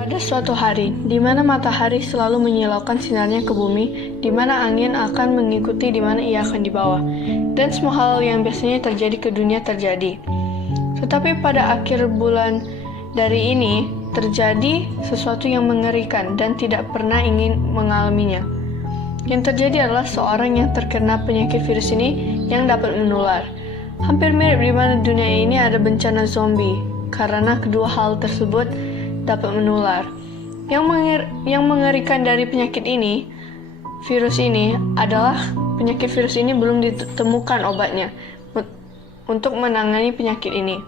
Pada suatu hari, di mana matahari selalu menyilaukan sinarnya ke bumi, di mana angin akan mengikuti di mana ia akan dibawa, dan semua hal yang biasanya terjadi ke dunia terjadi. Tetapi pada akhir bulan dari ini, terjadi sesuatu yang mengerikan dan tidak pernah ingin mengalaminya. Yang terjadi adalah seorang yang terkena penyakit virus ini yang dapat menular. Hampir mirip di mana dunia ini ada bencana zombie, karena kedua hal tersebut dapat menular. Yang mengerikan dari penyakit ini, virus ini, adalah penyakit virus ini belum ditemukan obatnya untuk menangani penyakit ini.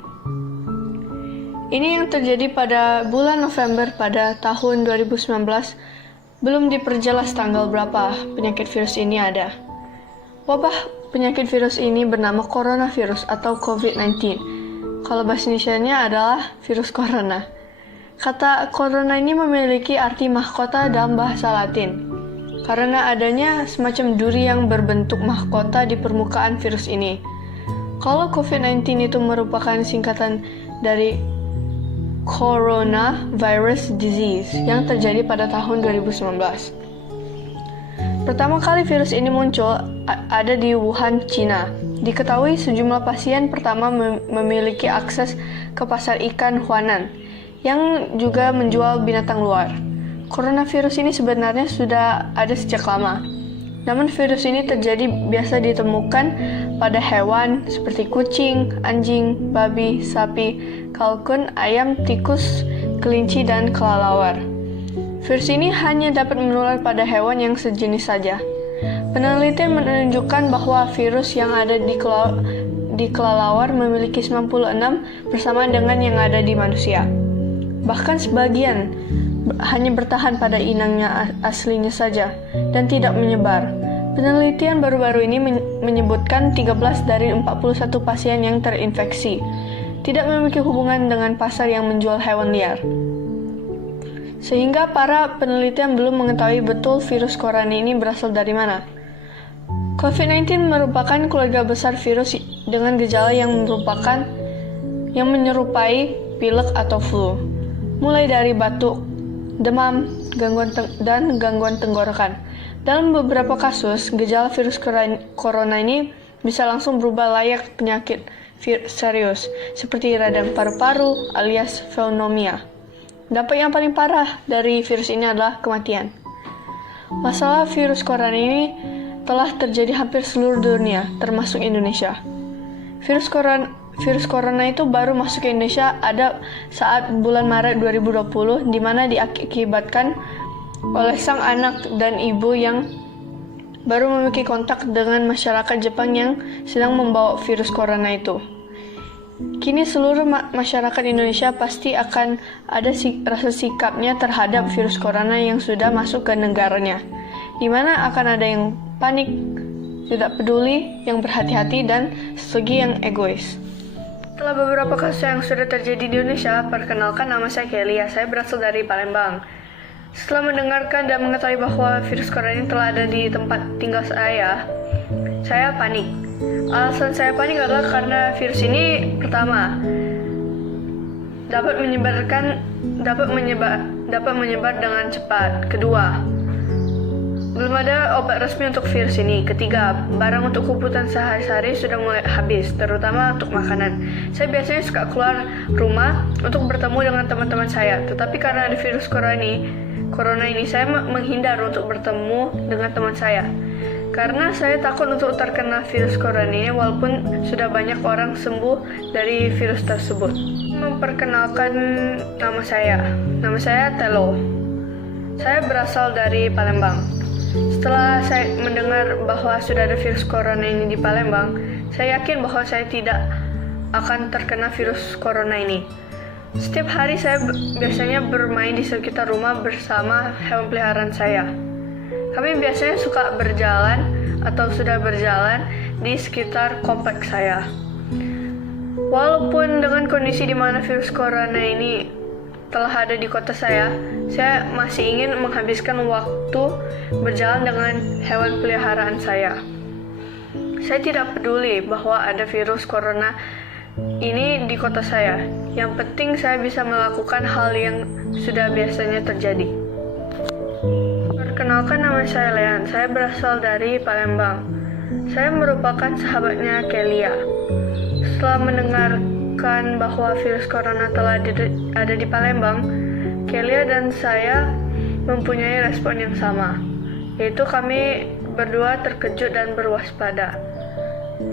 Ini yang terjadi pada bulan November pada tahun 2019. Belum diperjelas tanggal berapa penyakit virus ini ada. Wabah penyakit virus ini bernama coronavirus atau COVID-19. Kalau bahasa Indonesianya adalah virus corona. Kata corona ini memiliki arti mahkota dalam bahasa Latin, karena adanya semacam duri yang berbentuk mahkota di permukaan virus ini. Kalau COVID-19 itu merupakan singkatan dari Coronavirus Disease yang terjadi pada tahun 2019. Pertama kali virus ini muncul ada di Wuhan, Cina. Diketahui sejumlah pasien pertama memiliki akses ke pasar ikan Huanan, yang juga menjual binatang luar. Coronavirus ini sebenarnya sudah ada sejak lama. Namun virus ini biasa ditemukan pada hewan seperti kucing, anjing, babi, sapi, kalkun, ayam, tikus, kelinci, dan kelelawar. Virus ini hanya dapat menular pada hewan yang sejenis saja. Penelitian menunjukkan bahwa virus yang ada di kelelawar memiliki 96 bersamaan dengan yang ada di manusia. Bahkan sebagian hanya bertahan pada inangnya aslinya saja dan tidak menyebar. Penelitian baru-baru ini menyebutkan 13 dari 41 pasien yang terinfeksi tidak memiliki hubungan dengan pasar yang menjual hewan liar. Sehingga para penelitian belum mengetahui betul virus corona ini berasal dari mana. COVID-19 merupakan keluarga besar virus dengan gejala yang menyerupai pilek atau flu. Mulai dari batuk, demam, dan gangguan tenggorokan. Dalam beberapa kasus, gejala virus corona ini bisa langsung berubah layak penyakit serius, seperti radang paru-paru alias pneumonia. Dampak yang paling parah dari virus ini adalah kematian. Masalah virus corona ini telah terjadi hampir seluruh dunia, termasuk Indonesia. Virus corona itu baru masuk ke Indonesia ada saat bulan Maret 2020, di mana diakibatkan oleh sang anak dan ibu yang baru memiliki kontak dengan masyarakat Jepang yang sedang membawa virus corona itu. Kini seluruh masyarakat Indonesia pasti akan ada rasa sikapnya terhadap virus corona yang sudah masuk ke negaranya, di mana akan ada yang panik, tidak peduli, yang berhati-hati, dan segi yang egois. Setelah beberapa kasus yang sudah terjadi di Indonesia, perkenalkan, nama saya Kelia, saya berasal dari Palembang. Setelah mendengarkan dan mengetahui bahwa virus corona ini telah ada di tempat tinggal saya panik. Alasan saya panik adalah karena virus ini pertama dapat menyebar dengan cepat. Kedua, Belum ada obat resmi untuk virus ini. Ketiga, barang untuk kebutuhan sehari-hari sudah mulai habis, terutama untuk makanan. Saya biasanya suka keluar rumah untuk bertemu dengan teman-teman saya, tetapi karena ada virus corona ini saya menghindar untuk bertemu dengan teman saya. Karena saya takut untuk terkena virus corona ini, walaupun sudah banyak orang sembuh dari virus tersebut. Memperkenalkan nama saya. Nama saya Telo. Saya berasal dari Palembang. Setelah saya mendengar bahwa sudah ada virus corona ini di Palembang, saya yakin bahwa saya tidak akan terkena virus corona ini. Setiap hari saya biasanya bermain di sekitar rumah bersama hewan peliharaan saya. Kami biasanya suka berjalan atau sudah berjalan di sekitar kompleks saya. Walaupun dengan kondisi di mana virus corona ini telah ada di kota saya masih ingin menghabiskan waktu berjalan dengan hewan peliharaan saya. Saya tidak peduli bahwa ada virus corona ini di kota saya. Yang penting saya bisa melakukan hal yang sudah biasanya terjadi. Perkenalkan, nama saya Lean. Saya berasal dari Palembang. Saya merupakan sahabatnya Kelia. Setelah mendengarkan bahwa virus corona telah ada di Palembang, Kelia dan saya mempunyai respon yang sama, yaitu kami berdua terkejut dan berwaspada.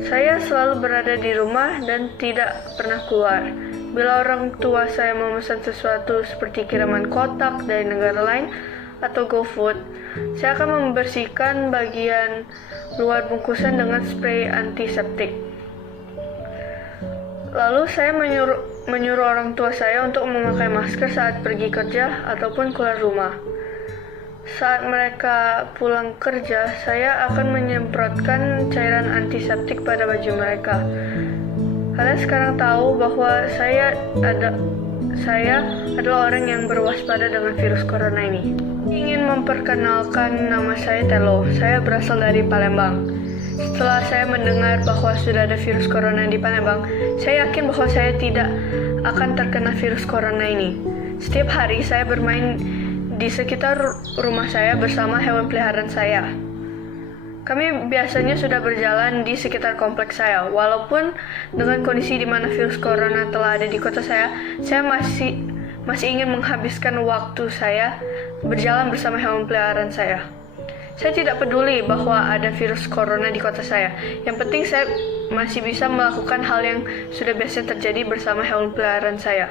Saya selalu berada di rumah dan tidak pernah keluar. Bila orang tua saya memesan sesuatu seperti kiriman kotak dari negara lain atau GoFood, saya akan membersihkan bagian luar bungkusan dengan spray antiseptik. Lalu saya menyuruh orang tua saya untuk memakai masker saat pergi kerja ataupun keluar rumah. Saat mereka pulang kerja, saya akan menyemprotkan cairan antiseptik pada baju mereka. Kalian sekarang tahu bahwa saya adalah orang yang berwaspada dengan virus corona ini. Ingin memperkenalkan, nama saya Telo. Saya berasal dari Palembang. Setelah saya mendengar bahwa sudah ada virus corona di Palembang, saya yakin bahwa saya tidak akan terkena virus corona ini. Setiap hari saya bermain di sekitar rumah saya bersama hewan peliharaan saya. Kami biasanya sudah berjalan di sekitar kompleks saya. Walaupun dengan kondisi di mana virus corona telah ada di kota saya masih ingin menghabiskan waktu saya berjalan bersama hewan peliharaan saya. Saya tidak peduli bahwa ada virus corona di kota saya. Yang penting saya masih bisa melakukan hal yang sudah biasa terjadi bersama hewan peliharaan saya.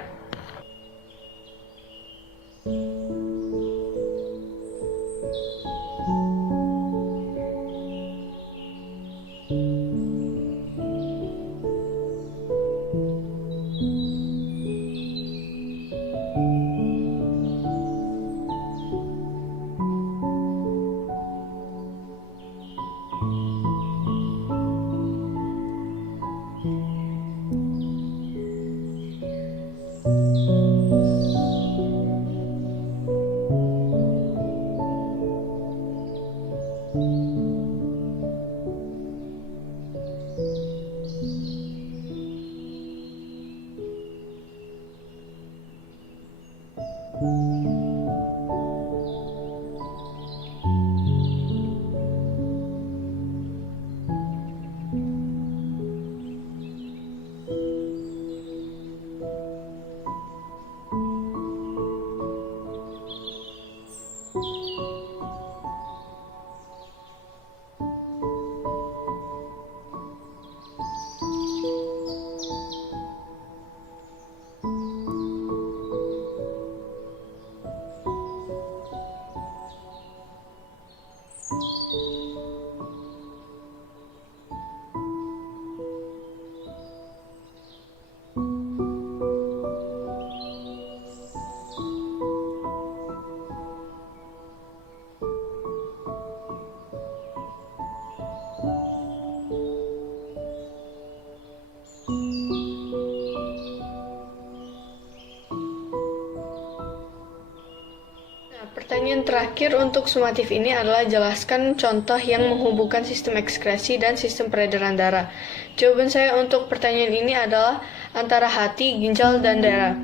Pertanyaan terakhir untuk sumatif ini adalah jelaskan contoh yang menghubungkan sistem ekskresi dan sistem peredaran darah. Jawaban saya untuk pertanyaan ini adalah antara hati, ginjal, dan darah.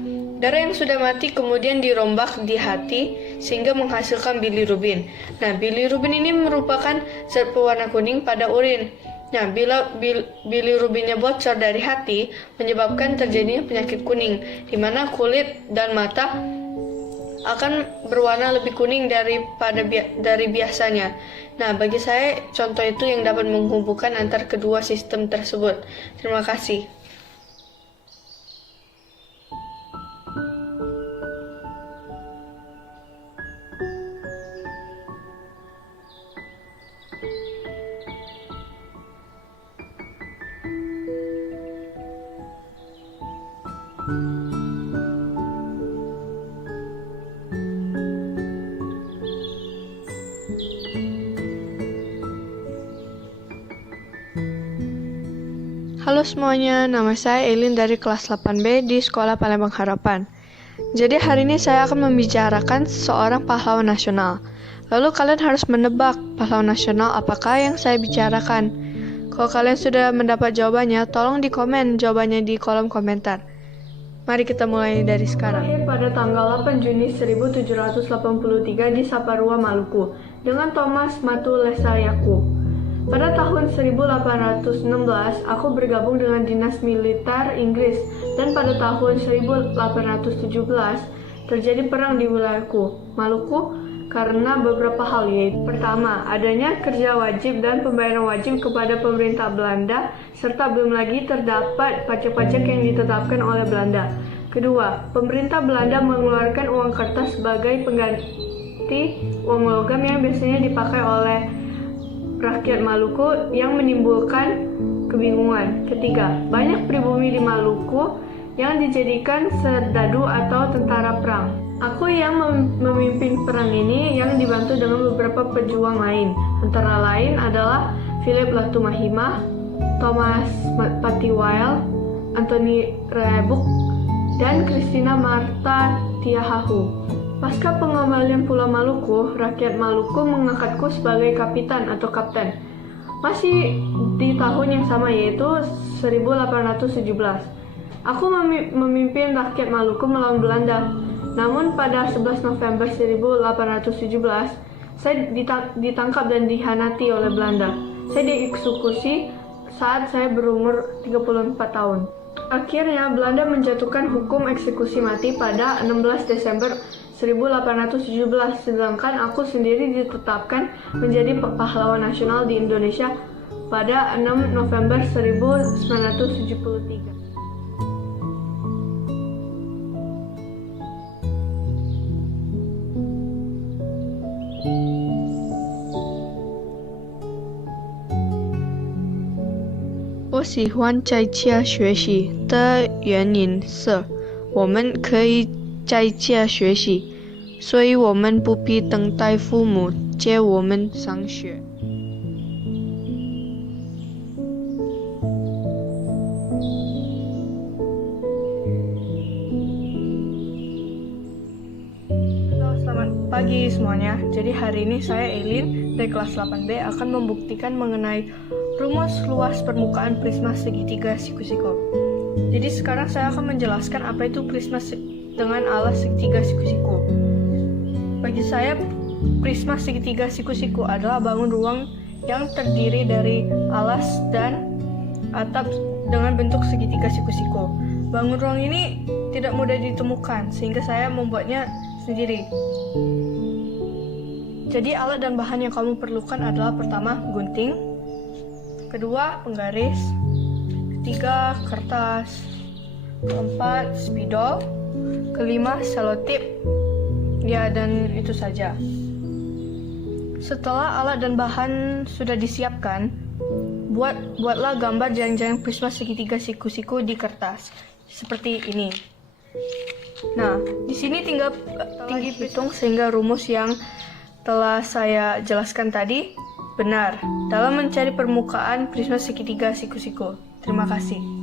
Darah yang sudah mati kemudian dirombak di hati sehingga menghasilkan bilirubin. Nah, bilirubin ini merupakan zat pewarna kuning pada urin. Nah, bila bilirubinnya bocor dari hati, menyebabkan terjadinya penyakit kuning, di mana kulit dan mata akan berwarna lebih kuning dari biasanya. Nah, bagi saya, contoh itu yang dapat menghubungkan antar kedua sistem tersebut. Terima kasih. Halo semuanya, nama saya Elin dari kelas 8B di Sekolah Palembang Harapan. Jadi hari ini saya akan membicarakan seorang pahlawan nasional. Lalu kalian harus menebak pahlawan nasional apakah yang saya bicarakan. Kalau kalian sudah mendapat jawabannya, tolong di komen jawabannya di kolom komentar. Mari kita mulai dari sekarang. Lahir pada tanggal 8 Juni 1783 di Saparua, Maluku, dengan Thomas Matulesayaku. Pada tahun 1816, aku bergabung dengan dinas militer Inggris, dan pada tahun 1817 terjadi perang di wilayahku, Maluku, karena beberapa hal, yaitu pertama, adanya kerja wajib dan pembayaran wajib kepada pemerintah Belanda, serta belum lagi terdapat pajak-pajak yang ditetapkan oleh Belanda. Kedua, pemerintah Belanda mengeluarkan uang kertas sebagai pengganti uang logam yang biasanya dipakai oleh rakyat Maluku yang menimbulkan kebingungan. Ketiga, banyak pribumi di Maluku yang dijadikan serdadu atau tentara perang. Aku yang memimpin perang ini yang dibantu dengan beberapa pejuang lain. Antara lain adalah Philip Latumahima, Thomas Patiwai, Anthony Rebuk, dan Christina Marta Tiahahu. Pasca pengembalian Pulau Maluku, rakyat Maluku mengangkatku sebagai kapitan atau kapten. Masih di tahun yang sama, yaitu 1817. Aku memimpin rakyat Maluku melawan Belanda. Namun pada 11 November 1817, saya ditangkap dan dihianati oleh Belanda. Saya dieksekusi saat saya berumur 34 tahun. Akhirnya Belanda menjatuhkan hukum eksekusi mati pada 16 Desember 1817, sedangkan aku sendiri ditetapkan menjadi pahlawan nasional di Indonesia pada 6 November 1973.我喜欢在家学习的原因是，我们可以在家学习，所以我们不必等待父母接我们上学。Selamat pagi semuanya. Jadi hari ini saya Elin dari kelas 8B akan membuktikan mengenai rumus luas permukaan prisma segitiga siku-siku. Jadi sekarang saya akan menjelaskan apa itu prisma dengan alas segitiga siku-siku. Bagi saya, prisma segitiga siku-siku adalah bangun ruang yang terdiri dari alas dan atap dengan bentuk segitiga siku-siku. Bangun ruang ini tidak mudah ditemukan, sehingga saya membuatnya sendiri. Jadi alat dan bahan yang kamu perlukan adalah pertama, gunting, kedua, penggaris, ketiga, kertas, keempat, spidol, kelima, selotip, ya, dan itu saja. Setelah alat dan bahan sudah disiapkan, buatlah gambar janjang prisma segitiga siku-siku di kertas seperti ini. Nah, di sini tinggal hitung sehingga rumus yang telah saya jelaskan tadi benar dalam mencari permukaan prisma segitiga siku-siku. Terima kasih.